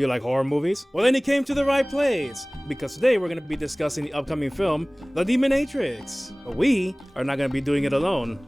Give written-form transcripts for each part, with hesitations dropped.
You like horror movies? Well, then you came to the right place, because today we're going to be discussing the upcoming film, The Demonatrix. But we are not going to be doing it alone.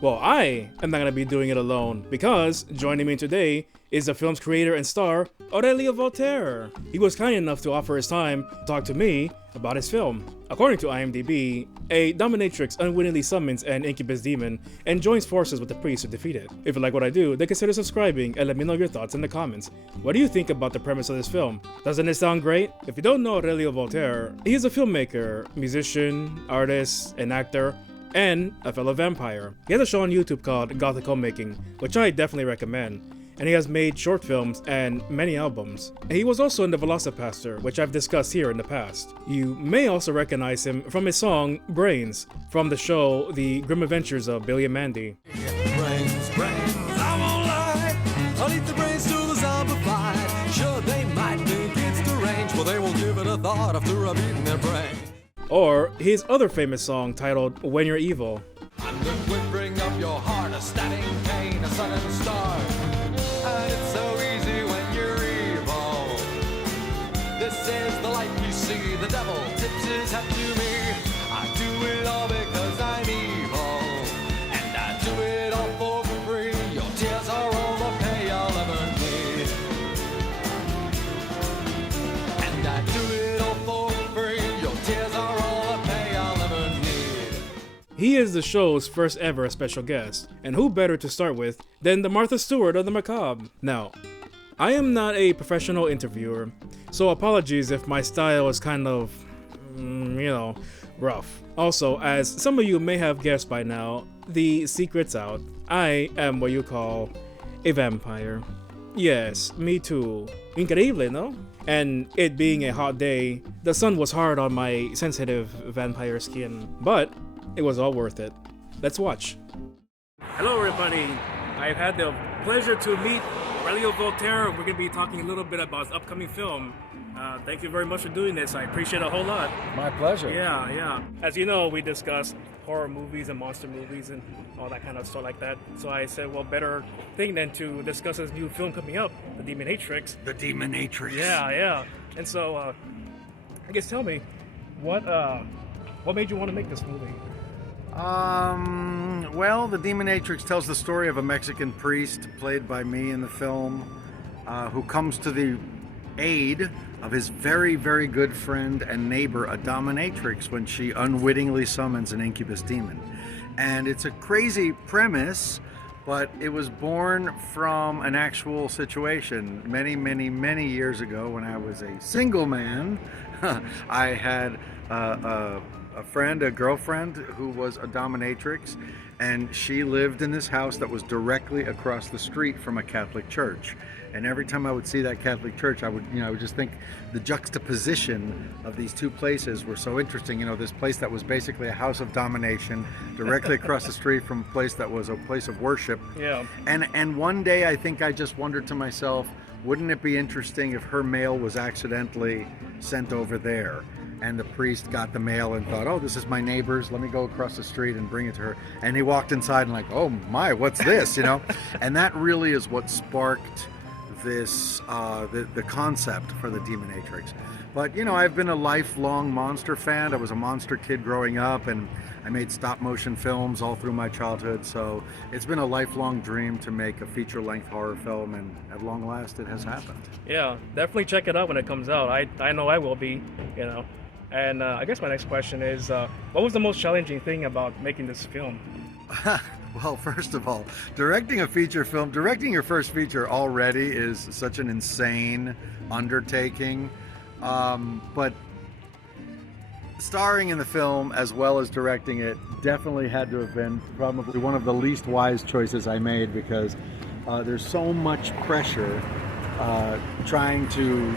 Well, I am not going to be doing it alone, because joining me today is the film's creator and star, Aurelio Voltaire. He was kind enough to offer his time to talk to me about his film. According to IMDb, a dominatrix unwittingly summons an incubus demon and joins forces with the priest to defeat it. If you like what I do, then consider subscribing and let me know your thoughts in the comments. What do you think about the premise of this film? Doesn't it sound great? If you don't know Aurelio Voltaire, he is a filmmaker, musician, artist, and actor, and a fellow vampire. He has a show on YouTube called Gothic Homemaking, which I definitely recommend. And he has made short films and many albums. And he was also in The Velocipaster, which I've discussed here in the past. You may also recognize him from his song Brains, from the show The Grim Adventures of Billy and Mandy. Brains, I won't lie. I'll eat the brains till the zombified. Sure, they might think it's deranged, well, they won't give it a thought after I've eaten their brain. Or his other famous song titled When You're Evil. And the quivering of your heart, a stabbing pain, a sudden start. And it's so easy when you're evil. This is the life you see. The devil tips his hat to me. I do it all because I'm evil. And I do it all for free. Your tears are all the pay I'll ever need. And I do it all for free. Your tears are all the pay I'll ever need. He is the show's first ever special guest, and who better to start with than the Martha Stewart of the macabre. Now, I am not a professional interviewer, so apologies if my style is kind of, rough. Also, as some of you may have guessed by now, the secret's out. I am what you call a vampire. Yes, me too. Increíble, no? And it being a hot day, the sun was hard on my sensitive vampire skin, but it was all worth it. Let's watch. Hello everybody. I've had the pleasure to meet Aurelio Voltaire. We're going to be talking a little bit about his upcoming film. Thank you very much for doing this. I appreciate it a whole lot. My pleasure. Yeah. As you know, we discuss horror movies and monster movies and all that kind of stuff like that. So I said, well, better thing than to discuss his new film coming up, The Demonatrix. The Demonatrix. Yeah. And so, I guess tell me, what made you want to make this movie? Well, The Demonatrix tells the story of a Mexican priest, played by me in the film, who comes to the aid of his very, very good friend and neighbor, a dominatrix, when she unwittingly summons an incubus demon. And it's a crazy premise, but it was born from an actual situation. Many years ago, when I was a single man, I had a girlfriend who was a dominatrix, and she lived in this house that was directly across the street from a Catholic church. And every time I would see that Catholic church, I would just think the juxtaposition of these two places were so interesting. This place that was basically a house of domination, directly across the street from a place that was a place of worship. Yeah. And one day I think I just wondered to myself, wouldn't it be interesting if her mail was accidentally sent over there? And the priest got the mail and thought, oh, this is my neighbor's, let me go across the street and bring it to her. And he walked inside and like, oh my, what's this, And that really is what sparked this, the concept for the Demonatrix. But, I've been a lifelong monster fan. I was a monster kid growing up, and I made stop motion films all through my childhood. So it's been a lifelong dream to make a feature-length horror film, and at long last it has happened. Yeah, definitely check it out when it comes out. I know I will be, And I guess my next question is, what was the most challenging thing about making this film? Well, first of all, directing a feature film, directing your first feature already is such an insane undertaking. But starring in the film as well as directing it definitely had to have been probably one of the least wise choices I made, because there's so much pressure trying to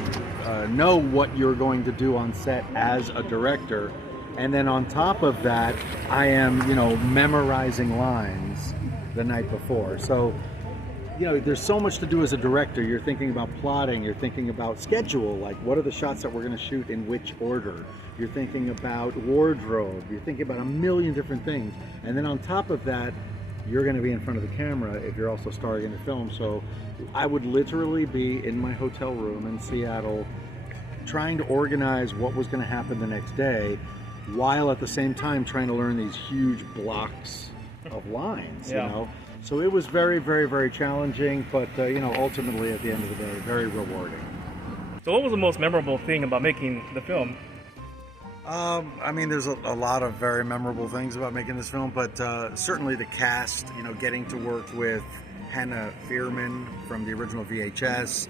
know what you're going to do on set as a director. And then on top of that, I am, memorizing lines the night before. So, there's so much to do as a director. You're thinking about plotting, you're thinking about schedule, like what are the shots that we're going to shoot in which order. You're thinking about wardrobe, you're thinking about a million different things. And then on top of that, you're going to be in front of the camera if you're also starring in the film. So I would literally be in my hotel room in Seattle trying to organize what was going to happen the next day, while at the same time trying to learn these huge blocks of lines, Yeah. you know. So it was very, very, very challenging, but you know, ultimately at the end of the day, very rewarding. So what was the most memorable thing about making the film? I mean, there's a lot of very memorable things about making this film, but certainly the cast, you know, getting to work with Hannah Fearman from the original VHS,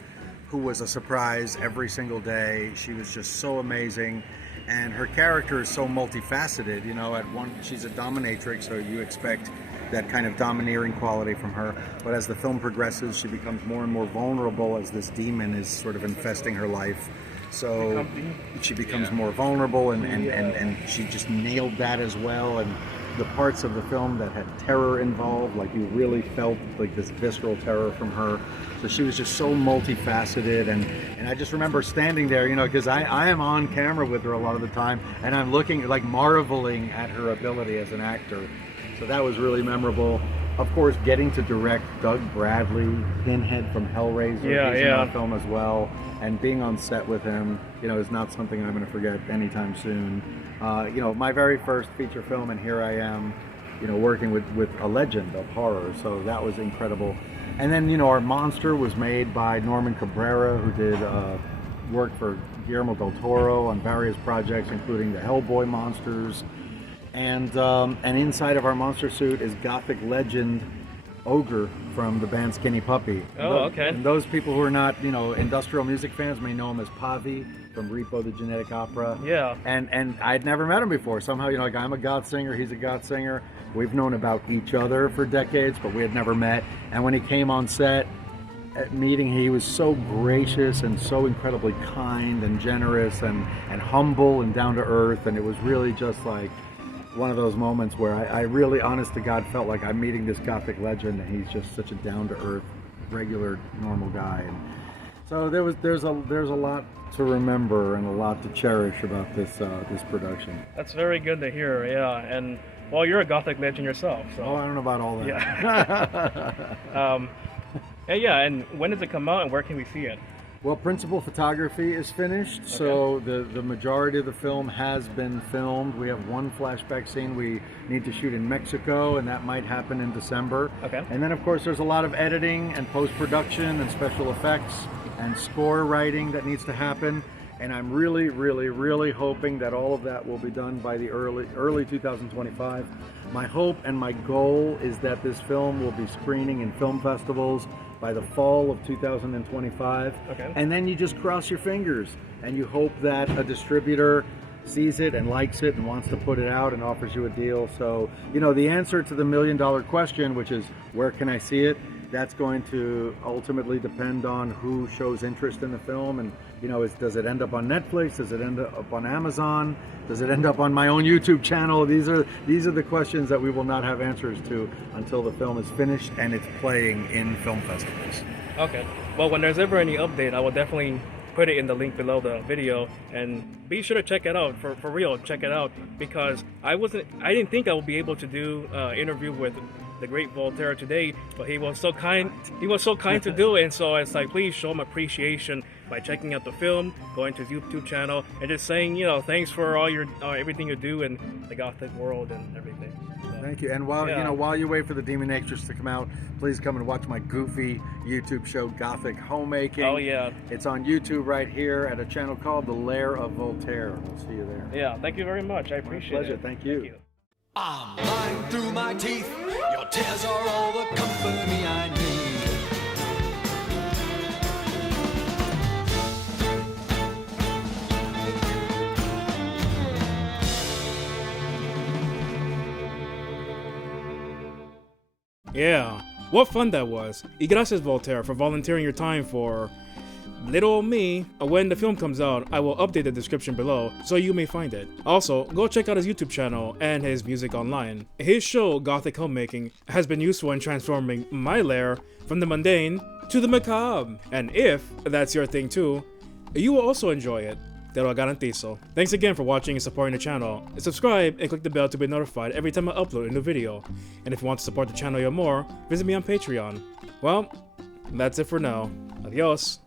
who was a surprise every single day. She was just so amazing, and her character is so multifaceted. You know, she's a dominatrix, so you expect that kind of domineering quality from her. But as the film progresses, she becomes more and more vulnerable as this demon is sort of infesting her life. So she becomes more vulnerable, and she just nailed that as well. And the parts of the film that had terror involved, like you really felt like this visceral terror from her. So she was just so multifaceted, and I just remember standing there, you know, because I am on camera with her a lot of the time, and I'm looking, like, marveling at her ability as an actor. So that was really memorable. Of course, getting to direct Doug Bradley, Pinhead from Hellraiser, he's in our film as well, and being on set with him, you know, is not something I'm going to forget anytime soon. You know, my very first feature film, and here I am, you know, working with a legend of horror, so that was incredible. And then, you know, our monster was made by Norman Cabrera, who did work for Guillermo del Toro on various projects, including the Hellboy monsters. And inside of our monster suit is gothic legend Ogre from the band Skinny Puppy. Oh, okay. And those people who are not, you know, industrial music fans may know him as Pavi from Repo the Genetic Opera. Yeah. And I'd never met him before. Somehow, you know, like, I'm a goth singer, he's a goth singer. We've known about each other for decades, but we had never met. And when he came on set at meeting, he was so gracious and so incredibly kind and generous and humble and down to earth. And it was really just like one of those moments where I really, honest to God, felt like I'm meeting this gothic legend, and he's just such a down-to-earth, regular, normal guy. And so there's a lot to remember and a lot to cherish about this production. That's very good to hear, yeah. And, well, you're a gothic legend yourself, so... Oh, I don't know about all that. Yeah. Yeah, and when does it come out, and where can we see it? Well, principal photography is finished, so the majority of the film has been filmed. We have one flashback scene we need to shoot in Mexico, and that might happen in December. Okay. And then, of course, there's a lot of editing and post-production and special effects and score writing that needs to happen. And I'm really, really, really hoping that all of that will be done by the early 2025. My hope and my goal is that this film will be screening in film festivals by the fall of 2025. Okay. And then you just cross your fingers and you hope that a distributor sees it and likes it and wants to put it out and offers you a deal. So, you know, the answer to the $1 million question, which is where can I see it? That's going to ultimately depend on who shows interest in the film, and, you know, does it end up on Netflix? Does it end up on Amazon? Does it end up on my own YouTube channel? These are the questions that we will not have answers to until the film is finished and it's playing in film festivals. Okay. Well, when there's ever any update, I will definitely put it in the link below the video, and be sure to check it out. For real, check it out, because I didn't think I would be able to do an interview with the great Voltaire today, but he was so kind to do it. And so it's like, please show him appreciation by checking out the film, going to his YouTube channel, and just saying, you know, thanks for all your everything you do in the gothic world and everything. So, thank you. And while you wait for the Demonatrix to come out, please come and watch my goofy YouTube show, Gothic Homemaking. Oh yeah. It's on YouTube right here at a channel called the Lair of Voltaire. We'll see you there. Yeah. Thank you very much. I appreciate Pleasure. it. Thank you. Thank you. I'm lying through my teeth. Your tears are all the company I need. Yeah, what fun that was. Y gracias, Voltaire, for volunteering your time for little old me. When the film comes out, I will update the description below so you may find it. Also, go check out his YouTube channel and his music online. His show, Gothic Homemaking, has been useful in transforming my lair from the mundane to the macabre. And if that's your thing too, you will also enjoy it. te lo garantizo. Thanks again for watching and supporting the channel. And subscribe and click the bell to be notified every time I upload a new video. And if you want to support the channel even more, visit me on Patreon. Well, that's it for now. Adios.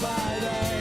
by day.